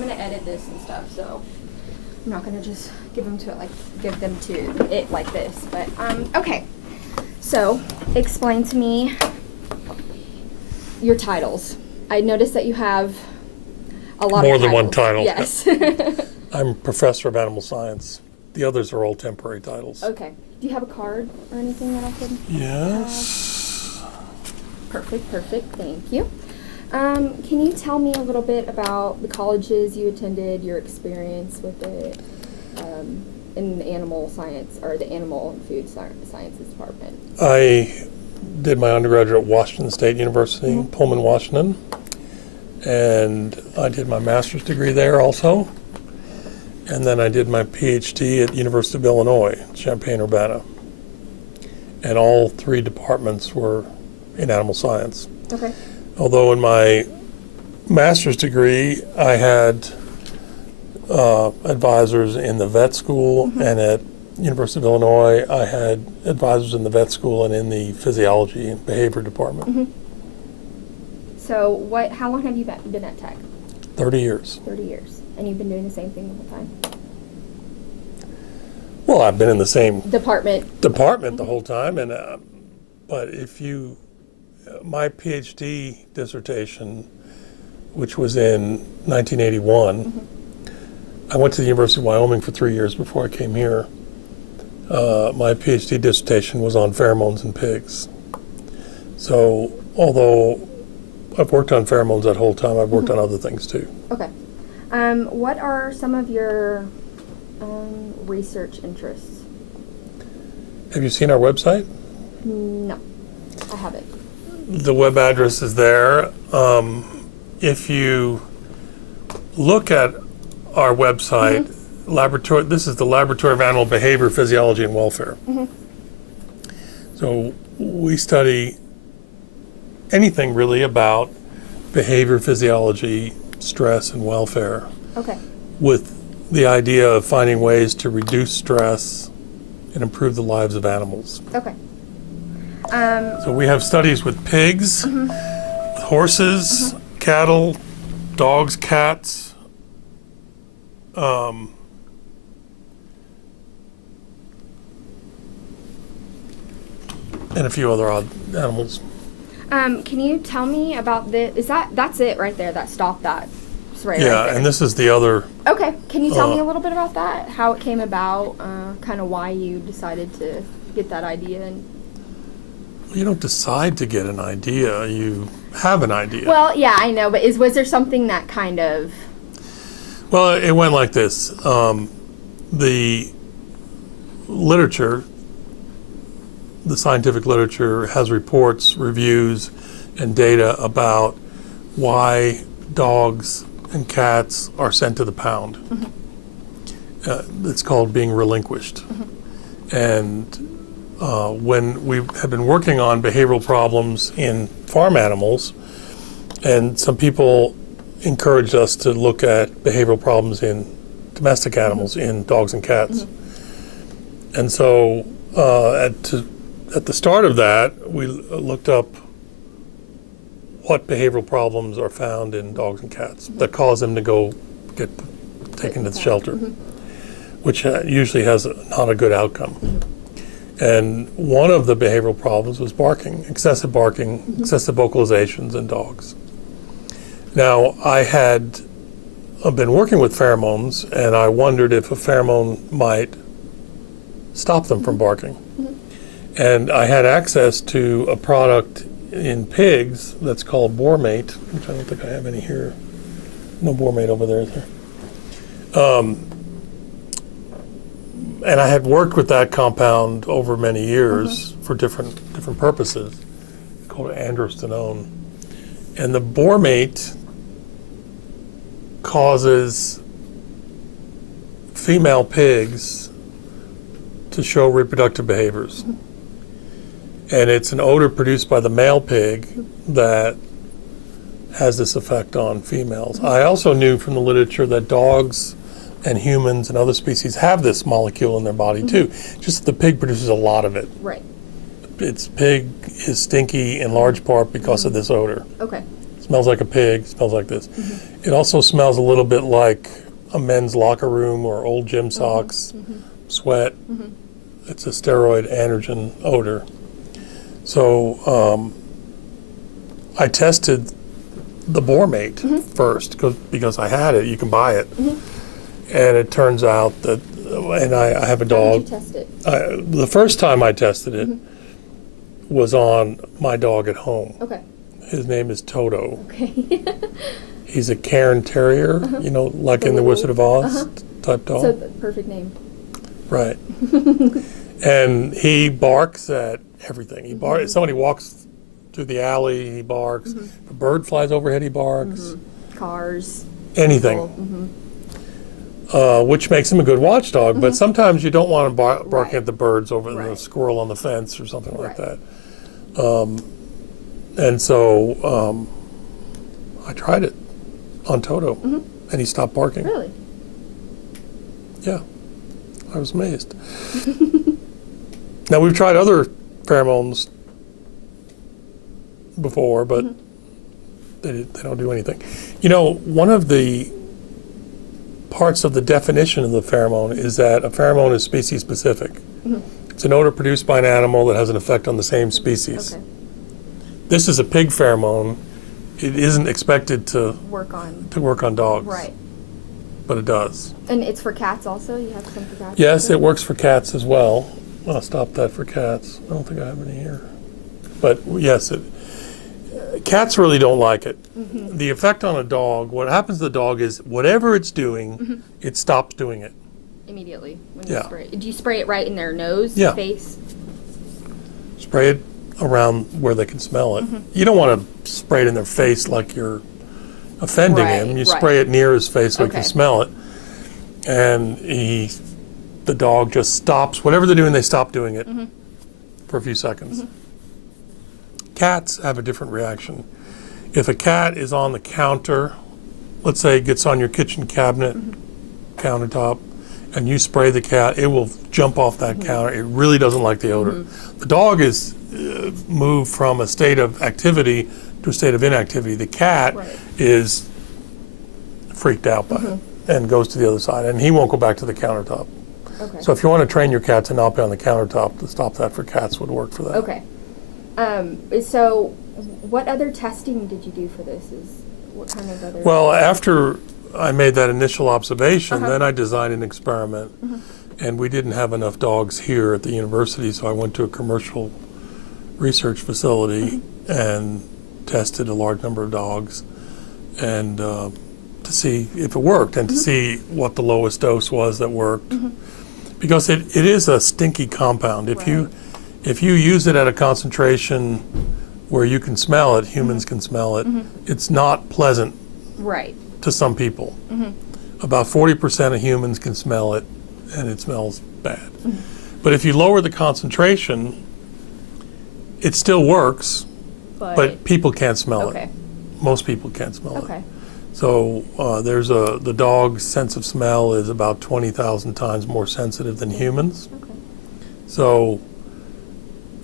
I'm gonna edit this and stuff, so I'm not gonna just give them to it like this. But okay. So explain to me your titles. I noticed that you have a lot more of than one title. Yes. I'm professor of animal science. The others are all temporary titles. Okay. Do you have a card or anything that I could? Yes. Perfect. Thank you. Can you tell me a little bit about the colleges you attended, your experience with it in the animal science or the animal and food sciences department? I did my undergraduate at Washington State University, Pullman, Washington, and I did my master's degree there also. And then I did my PhD at University of Illinois, Champaign-Urbana. And all three departments were in animal science. Okay. Although in my master's degree, I had advisors in the vet school, and at University of Illinois, I had advisors in the vet school and in the physiology and behavior department. So how long have you been at Tech? 30 years. 30 years. And you've been doing the same thing the whole time? Well, I've been in the same Department the whole time, and but my PhD dissertation, which was in 1981, I went to the University of Wyoming for 3 years before I came here. My PhD dissertation was on pheromones in pigs. So, although I've worked on pheromones that whole time, I've worked on other things too. Okay. What are some of your research interests? Have you seen our website? No, I haven't. The web address is there. If you look at our website, this is the Laboratory of Animal Behavior, Physiology, and Welfare. So we study anything really about behavior, physiology, stress, and welfare. Okay. With the idea of finding ways to reduce stress and improve the lives of animals. Okay. So we have studies with pigs, horses, cattle, dogs, cats, and a few other odd animals. Can you tell me about that's it right there, that's right Yeah, there. and this is the other. Okay, can you tell me a little bit about that? How it came about, kind of why you decided to get that idea? And You don't decide to get an idea, you have an idea. well, yeah, I know, but was there something that kind of... Well, it went like this. The literature, the scientific literature, has reports, reviews, and data about why dogs and cats are sent to the pound. It's called being relinquished. And when we have been working on behavioral problems in farm animals, and some people encouraged us to look at behavioral problems in domestic animals, in dogs and cats. And so at the start of that, we looked up what behavioral problems are found in dogs and cats that cause them to go get taken to the shelter, which usually has not a good outcome. And one of the behavioral problems was barking, excessive vocalizations in dogs. Now, I had been working with pheromones, and I wondered if a pheromone might stop them from barking. And I had access to a product in pigs that's called Bormate, which I don't think I have any here. No Bormate over there, is there? And I had worked with that compound over many years for different purposes, called androstenone. And the Bormate causes female pigs to show reproductive behaviors. And it's an odor produced by the male pig that has this effect on females. I also knew from the literature that dogs and humans and other species have this molecule in their body too, just that the pig produces a lot of it. Right. Its pig is stinky in large part because of this odor. Okay. It's smells like a pig, smells like this. It also smells a little bit like a men's locker room or old gym socks, sweat. It's a steroid androgen odor. So I tested the Boar Mate first because I had it. You can buy it. And it turns out that, and I have a dog. How did you test it? The first time I tested it was on my dog at home. Okay. His name is Toto. Okay. He's a Cairn Terrier, you know, like in The Wizard of Oz type dog. So the perfect name. Right. And he barks at everything. He barks. If somebody walks through the alley, he barks. If a bird flies overhead, he barks. Cars. Anything. Which makes him a good watchdog, but sometimes you don't want him barking at the birds over the squirrel on the fence or something like that. And so I tried it on Toto, and he stopped barking. Really? Yeah, I was amazed. Now, we've tried other pheromones before, but they don't do anything. You know, one of the parts of the definition of the pheromone is that a pheromone is species specific. It's an odor produced by an animal that has an effect on the same species. Okay. This is a pig pheromone. It isn't expected to Work on. work on dogs. Right. But it does. And it's for cats also? You have some for cats? Yes, also? it works for cats as well. I'll stop that for cats. I don't think I have any here. But yes, cats really don't like it. The effect on a dog, what happens to the dog is whatever it's doing, it stops doing it. Immediately when you Yeah. spray it. Do you spray it right in their nose, Yeah. face? Spray it around where they can smell it. You don't want to spray it in their face like you're offending him. You spray it near his face so he can smell it. And the dog just stops. Whatever they're doing, they stop doing it for a few seconds. Cats have a different reaction. If a cat is on the counter, let's say it gets on your kitchen cabinet, countertop, and you spray the cat, it will jump off that counter. It really doesn't like the odor. The dog is moved from a state of activity to a state of inactivity. The cat is freaked out by it and goes to the other side, and he won't go back to the countertop. Okay. So if you want to train your cat to not be on the countertop, to stop that for cats would work for that. Okay. So what other testing did you do for this? What kind of other? Well, after I made that initial observation, then I designed an experiment, and we didn't have enough dogs here at the university, so I went to a commercial research facility and tested a large number of dogs, and to see if it worked, and to see what the lowest dose was that worked, because it is a stinky compound. If you use it at a concentration where you can smell it, humans can smell it, it's not pleasant to some people. About 40% of humans can smell it, and it smells bad. But if you lower the concentration, it still works, but people can't smell it. Most people can't smell it. So the dog's sense of smell is about 20,000 times more sensitive than humans. So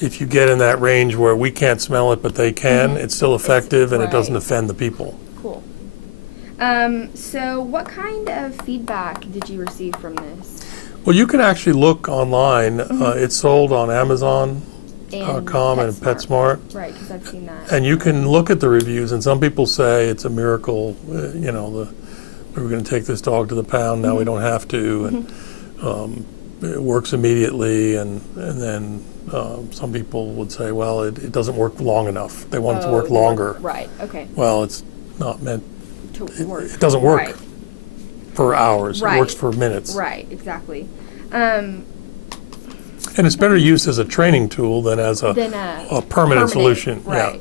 if you get in that range where we can't smell it but they can, it's still effective and it doesn't offend the people. Cool. So what kind of feedback did you receive from this? Well, you can actually look online. It's sold on Amazon.com and PetSmart. Right, because I've seen that. And you can look at the reviews, and some people say it's a miracle. We were going to take this dog to the pound, now we don't have to, and it works immediately. And then some people would say, well, it doesn't work long enough. They want it to work longer. Right. Okay. Well, it's not meant To work. It doesn't work for hours. It works for minutes. Right. Exactly. And it's better used as a training tool than as a permanent solution. Right.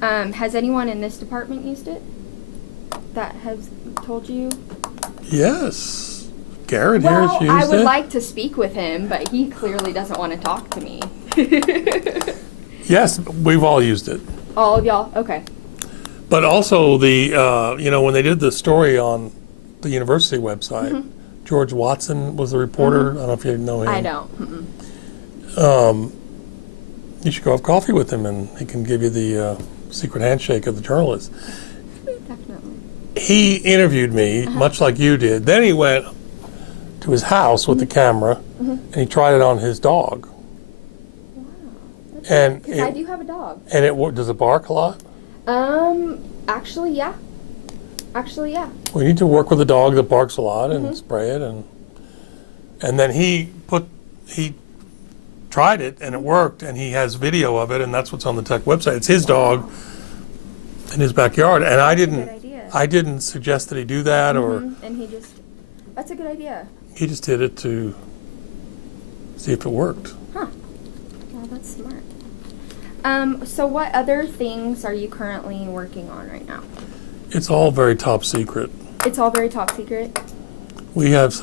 Yeah. Has anyone in this department used it that has told you? Yes. Garrett here has used it. I would like to speak with him, but he clearly doesn't want to talk to me. Yes, we've all used it. All of y'all? Okay. But also when they did the story on the university website, George Watson was the reporter. I don't know if you know him. I don't. You should go have coffee with him, and he can give you the secret handshake of the journalist. Definitely. He interviewed me, much like you did. Then he went to his house with the camera, and he tried it on his dog. Wow. And Because I do have a dog. And does it bark a lot? Actually, yeah. We need to work with a dog that barks a lot and spray it, and then he tried it and it worked, and he has video of it, and that's what's on the tech website. It's his dog in his backyard, and Good idea. I didn't suggest that he do that, or And that's a good idea. he just did it to see if it worked. Huh. Well, that's smart. So what other things are you currently working on right now? It's all very top secret. It's all very top secret? We have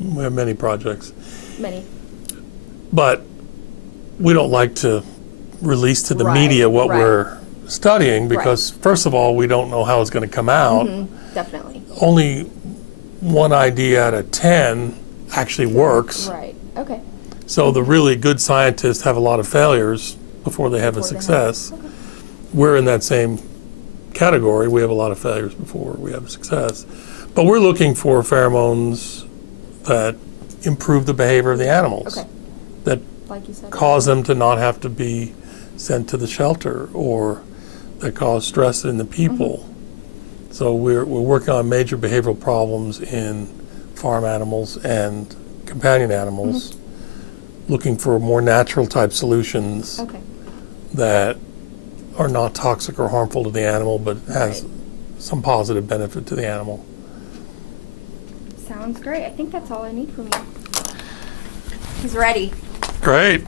we have many projects, Many. but we don't like to release to the Right, media what right. we're studying because, first of all, we don't know how it's going to come out. Definitely. Only one idea out of 10 actually works. Right. Okay. So the really good scientists have a lot of failures before they have a success. We're in that same category. We have a lot of failures before we have success. But we're looking for pheromones that improve the behavior of the animals. Okay. That Like you said. cause them to not have to be sent to the shelter, or that cause stress in the people. So we're working on major behavioral problems in farm animals and companion animals, looking for more natural type solutions Okay. that are not toxic or harmful to the animal, but has some positive benefit to the animal. Sounds great. I think that's all I need from you. He's ready. Great.